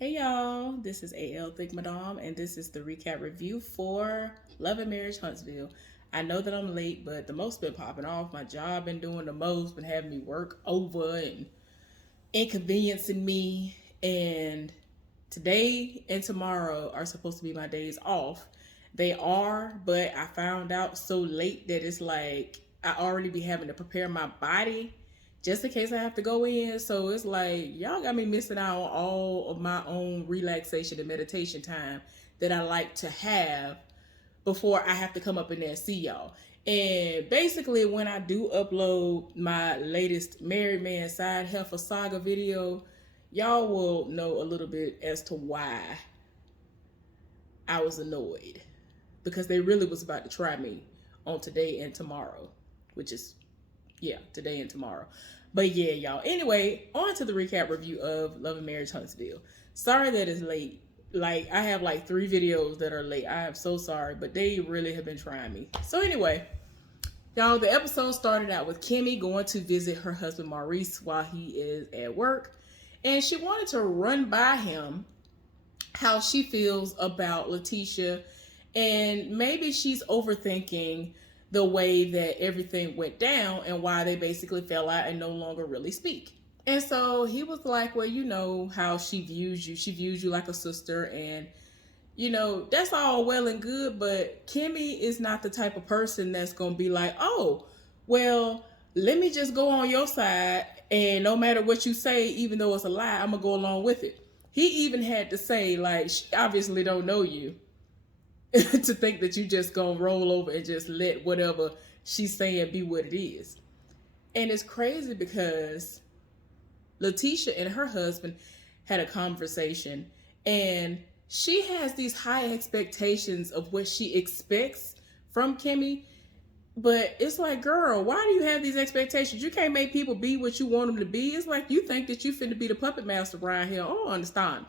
Hey y'all, this is AL Think Madame, and this is the recap review for Love and Marriage Huntsville. I know that I'm late, but the most been popping off. My job been doing the most, been having me work over and inconveniencing me. And today and tomorrow are supposed to be my days off. They are, but I found out so late that it's like I already be having to prepare my body just in case I have to go in. So it's like y'all got me missing out on all of my own relaxation and meditation time that I like to have before I have to come up in there and see y'all. And basically, when I do upload my latest Married Man Side Heifer Saga video, y'all will know a little bit as to why I was annoyed. Because they really was about to try me on today and tomorrow, which is, yeah, today and tomorrow. But yeah, y'all. Anyway, on to the recap review of Love and Marriage Huntsville. Sorry that it's late. Like, I have like 3 videos that are late. I am so sorry, but they really have been trying me. So anyway, y'all, the episode started out with Kimmy going to visit her husband Maurice while he is at work. And she wanted to run by him how she feels about Letitia, and maybe she's overthinking the way that everything went down and why they basically fell out and no longer really speak. And so he was like, well, you know how she views you. She views you like a sister, and that's all well and good, but Kimmy is not the type of person that's going to be like, oh, well, let me just go on your side, and no matter what you say, even though it's a lie, I'm going to go along with it. He even had to say, like, she obviously don't know you to think that you just gonna roll over and just let whatever she's saying be what it is. And it's crazy because Letitia and her husband had a conversation, and she has these high expectations of what she expects from Kimmy. But it's like, girl, why do you have these expectations? You can't make people be what you want them to be. It's like you think that you finna be the puppet master around here. I don't understand.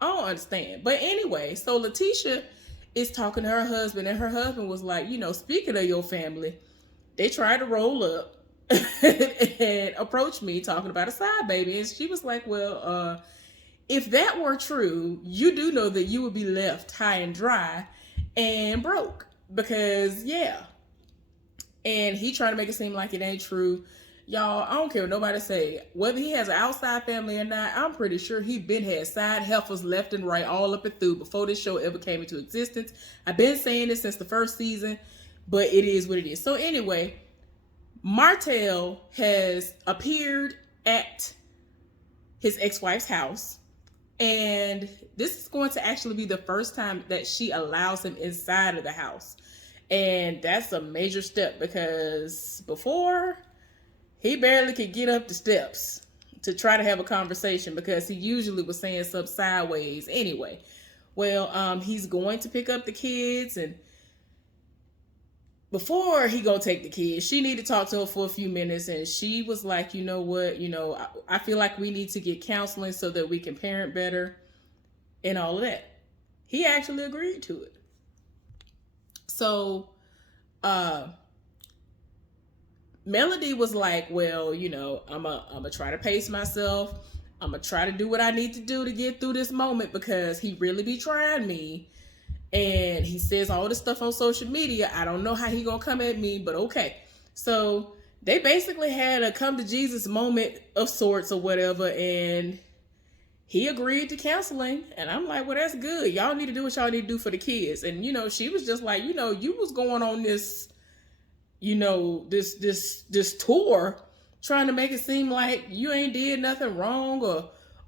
I don't understand. But anyway, so Letitia is talking to her husband, and her husband was like, speaking of your family, they tried to roll up and approach me talking about a side baby. And she was like, well, if that were true, you do know that you would be left high and dry and broke. Because, yeah. And he trying to make it seem like it ain't true. Y'all, I don't care what nobody say. Whether he has an outside family or not, I'm pretty sure he been had side heifers left and right all up and through before this show ever came into existence. I've been saying this since the first season, but it is what it is. So anyway, Martell has appeared at his ex-wife's house, and this is going to actually be the first time that she allows him inside of the house. And that's a major step, because before, he barely could get up the steps to try to have a conversation, because he usually was saying something sideways anyway. Well, he's going to pick up the kids, and before he gonna take the kids, she need to talk to her for a few minutes, and she was like, you know what, I feel like we need to get counseling so that we can parent better and all of that. He actually agreed to it. So, Melody was like, well, I'm gonna try to pace myself. I'm gonna try to do what I need to do to get through this moment, because he really be trying me. And he says all this stuff on social media. I don't know how he gonna come at me, but okay. So they basically had a come to Jesus moment of sorts or whatever, and he agreed to counseling. And I'm like, well, that's good. Y'all need to do what y'all need to do for the kids. And she was just like, you was going on this, this tour trying to make it seem like you ain't did nothing wrong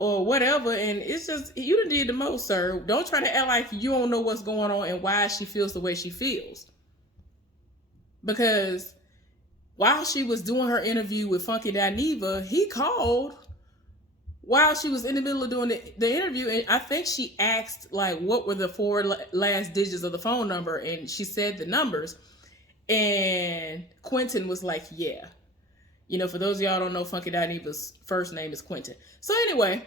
or whatever, and it's just, you done did the most, sir. Don't try to act like you don't know what's going on and why she feels the way she feels. Because while she was doing her interview with Funky Dineva, he called while she was in the middle of doing the interview, and I think she asked, like, what were the 4 last digits of the phone number, and she said the numbers, and Quentin was like, yeah. For those of y'all who don't know, Funky Dineva's first name is Quentin. So anyway,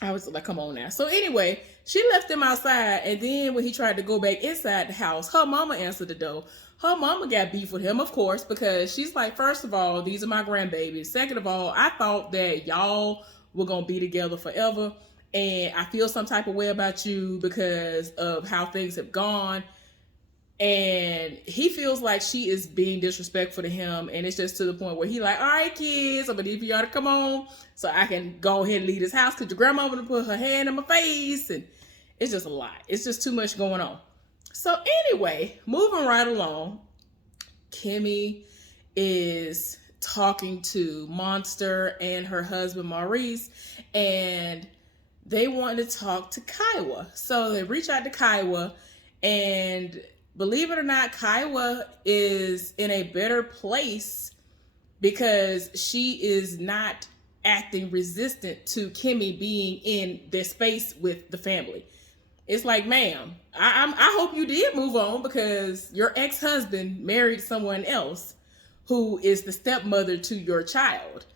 I was like, come on now. So anyway, she left him outside, and then when he tried to go back inside the house, her mama answered the door. Her mama got beef with him, of course, because she's like, first of all, these are my grandbabies. Second of all, I thought that y'all we're going to be together forever. And I feel some type of way about you because of how things have gone. And he feels like she is being disrespectful to him. And it's just to the point where he like, all right, kids, I'm going to need for y'all to come on so I can go ahead and leave this house because your grandma going to put her hand in my face. And it's just a lot. It's just too much going on. So anyway, moving right along, Kimmy is talking to Monster and her husband, Maurice, and they wanted to talk to Kiowa. So they reach out to Kiowa, and believe it or not, Kiowa is in a better place because she is not acting resistant to Kimmy being in their space with the family. It's like, ma'am, I hope you did move on because your ex-husband married someone else who is the stepmother to your child.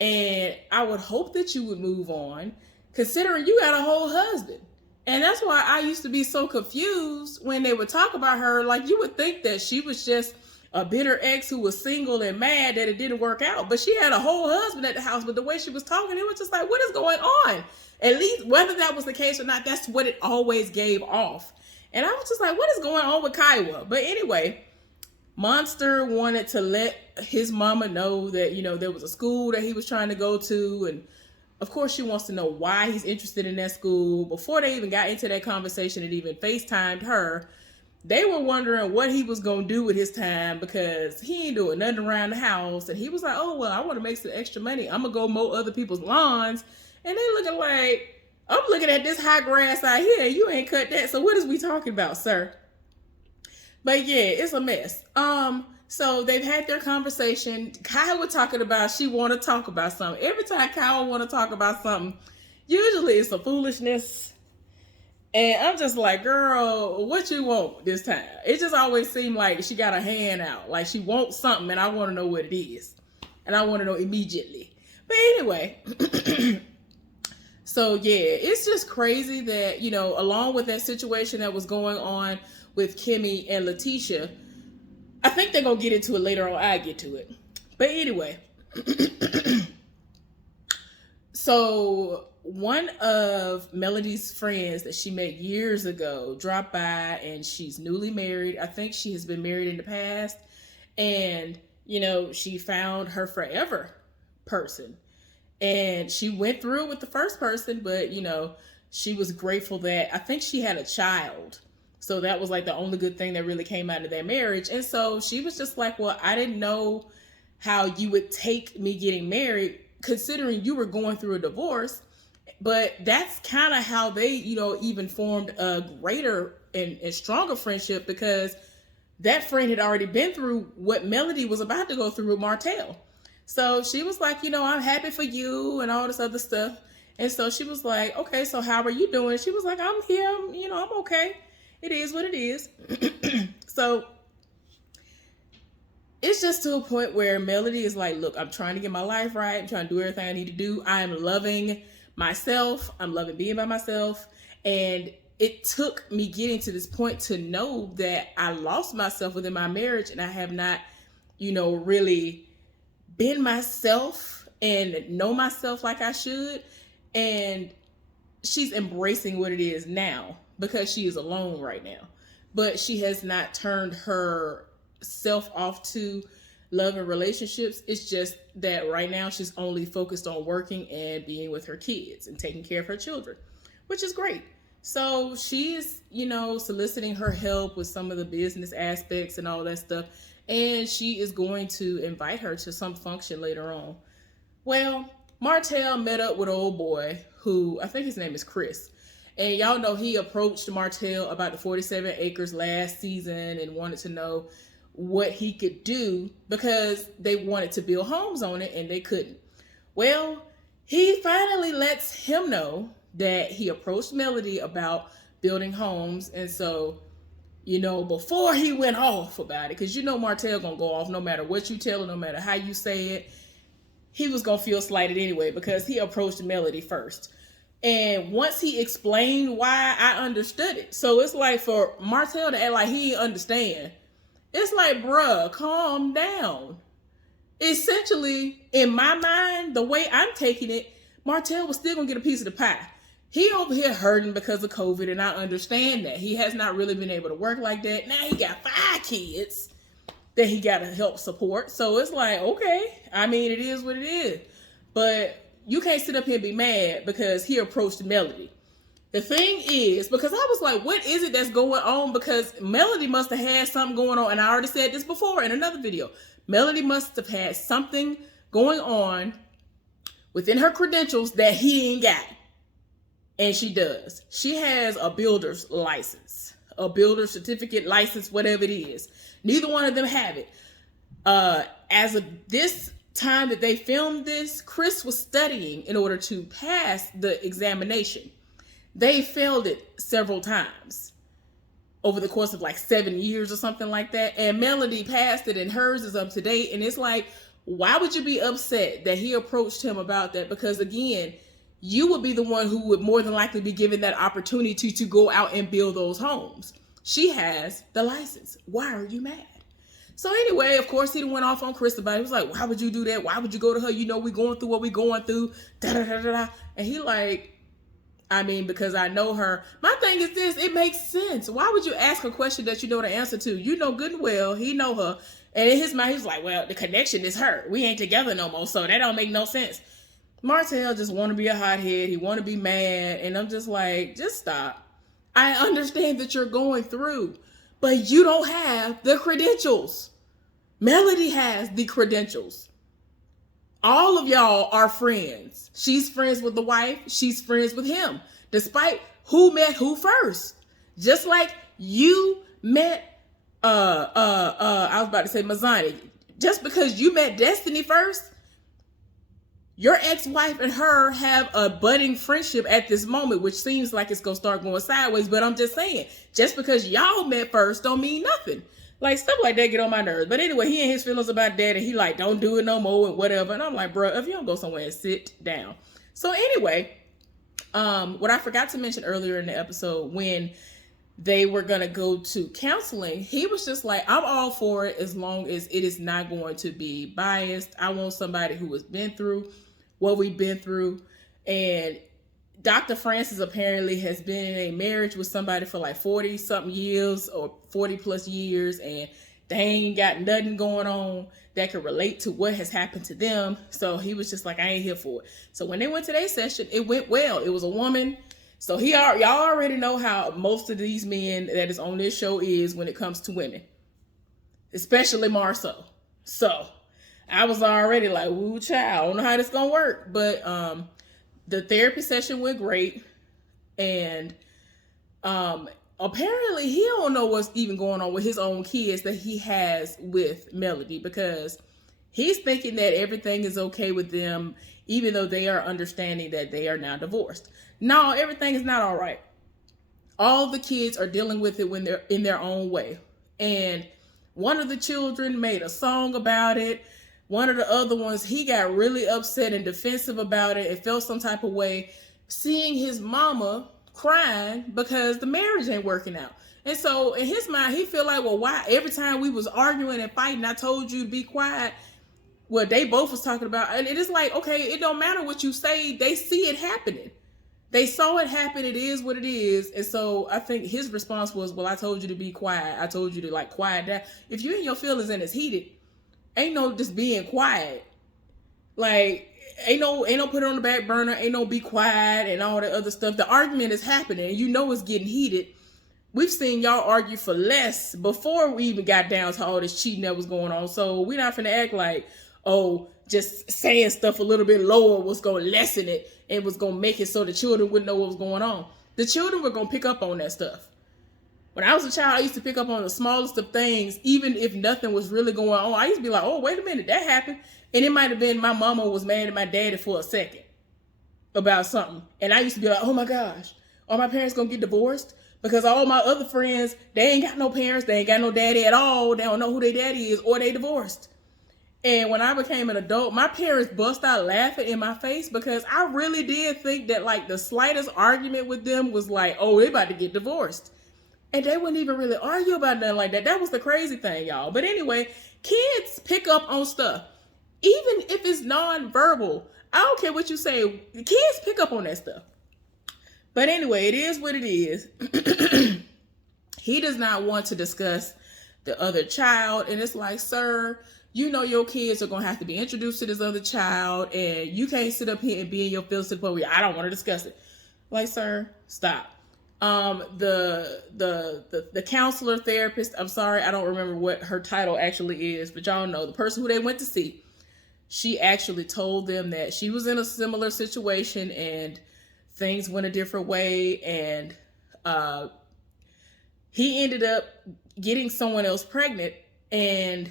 And I would hope that you would move on considering you got a whole husband. And that's why I used to be so confused when they would talk about her. Like, you would think that she was just a bitter ex who was single and mad that it didn't work out. But she had a whole husband at the house. But the way she was talking, it was just like, what is going on? At least whether that was the case or not, that's what it always gave off. And I was just like, what is going on with Kiowa? But anyway, Monster wanted to let his mama know that, you know, there was a school that he was trying to go to. And of course, she wants to know why he's interested in that school. Before they even got into that conversation and even FaceTimed her, they were wondering what he was going to do with his time because he ain't doing nothing around the house. And he was like, oh, well, I want to make some extra money. I'm going to go mow other people's lawns. And they looking like, I'm looking at this high grass out here. You ain't cut that. So what is we talking about, sir? But yeah, it's a mess. So they've had their conversation. Kyle was talking about she want to talk about something. Every time Kyle want to talk about something, usually it's a foolishness. And I'm just like, girl, what you want this time? It just always seemed like she got her hand out. Like she wants something and I want to know what it is. And I want to know immediately. But anyway, so yeah, it's just crazy that, you know, along with that situation that was going on with Kimmy and Letitia, I think they're going to get into it later on. I get to it. But anyway, so one of Melody's friends that she met years ago dropped by and she's newly married. I think she has been married in the past. And, you know, she found her forever person. And she went through it with the first person, but, you know, she was grateful that I think she had a child. So that was like the only good thing that really came out of their marriage. And so she was just like, well, I didn't know how you would take me getting married considering you were going through a divorce. But that's kind of how they, you know, even formed a greater and stronger friendship because that friend had already been through what Melody was about to go through with Martell. So she was like, you know, I'm happy for you and all this other stuff. And so she was like, okay, so how are you doing? She was like, I'm here, you know, I'm okay. It is what it is. So it's just to a point where Melody is like, look, I'm trying to get my life right. I'm trying to do everything I need to do. I'm loving myself. I'm loving being by myself. And it took me getting to this point to know that I lost myself within my marriage and I have not, you know, really been myself and know myself like I should. And she's embracing what it is now because she is alone right now. But she has not turned herself off to love and relationships. It's just that right now she's only focused on working and being with her kids and taking care of her children, which is great. So she's, you know, soliciting her help with some of the business aspects and all that stuff. And she is going to invite her to some function later on. Well, Martell met up with an old boy who, I think his name is Chris. And y'all know he approached Martell about the 47 acres last season and wanted to know what he could do because they wanted to build homes on it and they couldn't. Well, he finally lets him know that he approached Melody about building homes. And so, you know, before he went off about it, because you know Martell gonna go off no matter what you tell her, no matter how you say it, he was gonna feel slighted anyway because he approached Melody first. And once he explained why, I understood it. So it's like for Martell to act like he didn't understand. It's like, bruh, calm down. Essentially, in my mind, the way I'm taking it, Martell was still gonna get a piece of the pie. He over here hurting because of COVID, and I understand that. He has not really been able to work like that. Now he got 5 kids that he got to help support. So it's like, okay, I mean, it is what it is. But you can't sit up here and be mad because he approached Melody. The thing is, because I was like, what is it that's going on? Because Melody must have had something going on. And I already said this before in another video. Melody must have had something going on within her credentials that he ain't got. And she does. She has a builder's license, a builder certificate license, whatever it is. Neither one of them have it. As of this time that they filmed this, Chris was studying in order to pass the examination. They failed it several times over the course of like 7 years or something like that. And Melody passed it and hers is up to date. And it's like, why would you be upset that he approached him about that? Because again, you would be the one who would more than likely be given that opportunity to go out and build those homes. She has the license. Why are you mad? So anyway, of course, he went off on Chris about it. He was like, why would you do that? Why would you go to her? You know, we going through what we going through. Da, da, da, da, da. And he like, I mean, because I know her. My thing is this, it makes sense. Why would you ask a question that you know the answer to? You know good and well, he know her. And in his mind, he's like, well, the connection is her. We ain't together no more, so that don't make no sense. Martell just want to be a hothead. He want to be mad. And I'm just like, just stop. I understand that you're going through, but you don't have the credentials. Melody has the credentials. All of y'all are friends. She's friends with the wife. She's friends with him. Despite who met who first. Just like you met, I was about to say Mazzani. Just because you met Destiny first, your ex-wife and her have a budding friendship at this moment, which seems like it's going to start going sideways. But I'm just saying, just because y'all met first don't mean nothing. Like, stuff like that get on my nerves. But anyway, he and his feelings about that, and he like, don't do it no more and whatever. And I'm like, bro, if you don't go somewhere and sit down. So anyway, what I forgot to mention earlier in the episode, when they were going to go to counseling, he was just like, I'm all for it as long as it is not going to be biased. I want somebody who has been through what we've been through. And Dr. Francis apparently has been in a marriage with somebody for like 40 something years or 40 plus years, and they ain't got nothing going on that could relate to what has happened to them. So he was just like, I ain't here for it. So when they went to their session, it went well. It was a woman. So y'all already know how most of these men that is on this show is when it comes to women, especially Marceau. So I was already like, woo, child, I don't know how this gonna work. But the therapy session went great. And apparently he don't know what's even going on with his own kids that he has with Melody, because he's thinking that everything is okay with them, even though they are understanding that they are now divorced. No, everything is not all right. All the kids are dealing with it when they're in their own way. And one of the children made a song about it. One of the other ones, he got really upset and defensive about it and felt some type of way seeing his mama crying because the marriage ain't working out. And so in his mind, he feel like, well, why every time we was arguing and fighting, I told you to be quiet. Well, they both was talking about, and it is like, okay, it don't matter what you say. They see it happening. They saw it happen. It is what it is. And so I think his response was, well, I told you to be quiet. I told you to like quiet down. If you're in your feelings and it's heated, ain't no just being quiet. Like, ain't no put it on the back burner. Ain't no be quiet and all that other stuff. The argument is happening and you know it's getting heated. We've seen y'all argue for less before we even got down to all this cheating that was going on. So we're not finna act like, oh, just saying stuff a little bit lower was going to lessen it and was going to make it so the children wouldn't know what was going on. The children were going to pick up on that stuff. When I was a child, I used to pick up on the smallest of things, even if nothing was really going on. I used to be like, oh, wait a minute, that happened. And it might have been my mama was mad at my daddy for a second about something. And I used to be like, oh my gosh, are my parents going to get divorced? Because all my other friends, they ain't got no parents. They ain't got no daddy at all. They don't know who their daddy is, or they divorced. And when I became an adult, my parents bust out laughing in my face because I really did think that like the slightest argument with them was like, oh, they about to get divorced. And they wouldn't even really argue about nothing like that. That was the crazy thing, y'all. But anyway, kids pick up on stuff. Even if it's non-verbal, I don't care what you say. The kids pick up on that stuff. But anyway, it is what it is. He does not want to discuss the other child. And it's like, sir, you know your kids are going to have to be introduced to this other child. And you can't sit up here and be in your feelings to the point where I don't want to discuss it. Like, sir, stop. The counselor therapist, I'm sorry, I don't remember what her title actually is, but y'all know the person who they went to see, she actually told them that she was in a similar situation and things went a different way. And he ended up getting someone else pregnant. And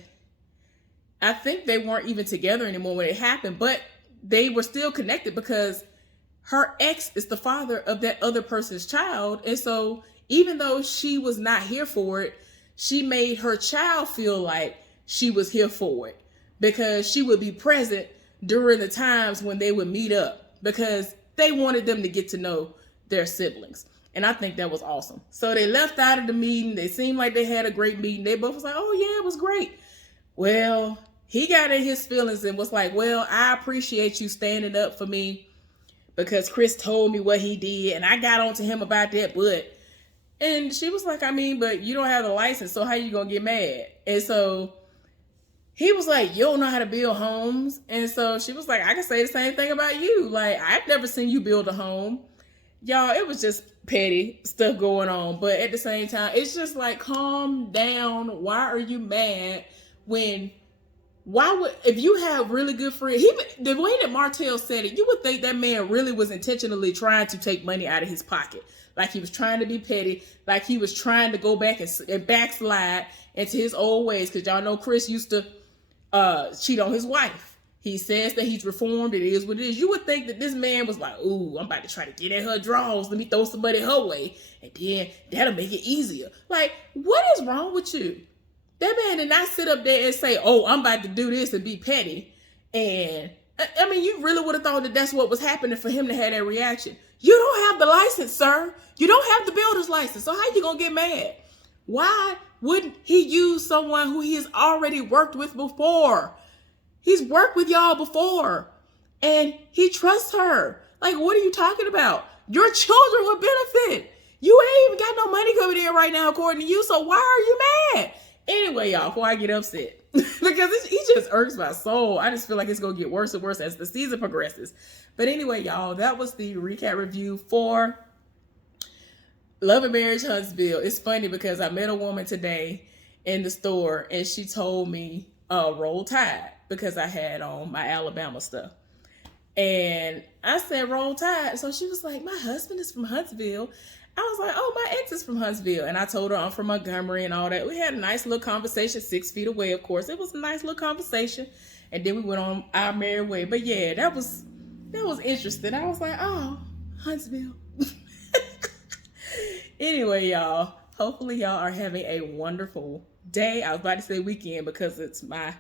I think they weren't even together anymore when it happened, but they were still connected because her ex is the father of that other person's child. And so even though she was not here for it, she made her child feel like she was here for it because she would be present during the times when they would meet up because they wanted them to get to know their siblings. And I think that was awesome. So they left out of the meeting. They seemed like they had a great meeting. They both was like, oh yeah, it was great. Well, he got in his feelings and was like, well, I appreciate you standing up for me because Chris told me what he did and I got on to him about that, but, and she was like, I mean, but you don't have the license, so how you gonna get mad? And so he was like, you don't know how to build homes. And so she was like, I can say the same thing about you. Like, I've never seen you build a home. Y'all, it was just petty stuff going on. But at the same time, it's just like, calm down. Why are you mad when... Why would, if you have really good friends, the way that Martell said it, you would think that man really was intentionally trying to take money out of his pocket. Like he was trying to be petty, like he was trying to go back and backslide into his old ways. Because y'all know Chris used to cheat on his wife. He says that he's reformed. It is what it is. You would think that this man was like, ooh, I'm about to try to get at her draws. Let me throw somebody her way. And then that'll make it easier. Like, what is wrong with you? That man did not sit up there and say, oh, I'm about to do this and be petty. And I mean, you really would have thought that that's what was happening for him to have that reaction. You don't have the license, sir. You don't have the builder's license. So how you going to get mad? Why wouldn't he use someone who he has already worked with before? He's worked with y'all before and he trusts her. Like, what are you talking about? Your children will benefit. You ain't even got no money coming in right now, according to you. So why are you mad? Anyway, y'all, before I get upset, because he just irks my soul. I just feel like it's going to get worse and worse as the season progresses. But anyway, y'all, that was the recap review for Love and Marriage Huntsville. It's funny because I met a woman today in the store and she told me Roll Tide because I had on my Alabama stuff. And I said Roll Tide. So she was like, my husband is from Huntsville. I was like, oh, my ex is from Huntsville. And I told her I'm from Montgomery and all that. We had a nice little conversation, 6 feet away, of course. It was a nice little conversation. And then we went on our merry way. But yeah, that was interesting. I was like, oh, Huntsville. Anyway, y'all, hopefully y'all are having a wonderful day. I was about to say weekend because it's my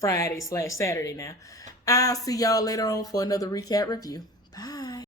Friday/Saturday now. I'll see y'all later on for another recap review.